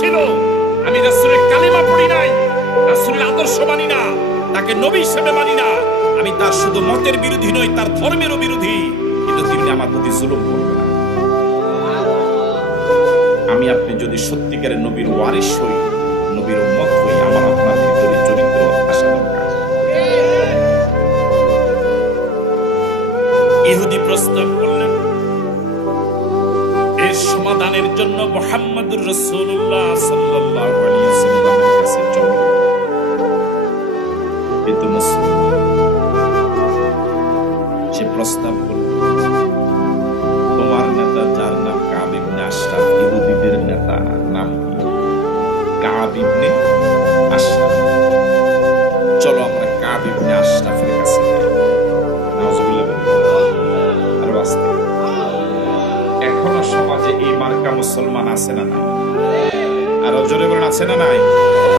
ছিল, আমি রাসূলের কালেমা পড়ি নাই, রাসূলের আদর্শ মানি না, তাকে নবী হিসেবে মানি না, আমি তার শুধু মতের বিরোধী নই, তার ধর্মেরও বিরোধী, কিন্তু তিনি আমার প্রতি জুলুম করবে না। আমি আপনি যদি সত্যিকারের নবীর ওয়ারিস হই, নবীর উম্মত হই, আমার আপনার ভিতরে চরিত্র আসা দরকার। ইহুদি প্রস্তাব করলেন, এর সমাধানের জন্য মুহাম্মদুর রাসূলুল্লাহ সাল্লাল্লাহু আলাইহি ওয়াসাল্লামের কাছে চলো। কিন্তু মুসলমান সে প্রস্তাব করল, তোমার নেতা যার নাম কাব ইবনে আশরাফ, ইহুদিদের নেতা নাম কি? কাব ইবনে আশরাফ। চলো আমরা কাব ইবনে আশরাফের কাছে যাই। নাউজুবিল্লাহ। আর বাস্তব এখনো সমাজে এই মার্কা মুসলমান আছে না নাই? আর জোরে বলেন আছে না নাই?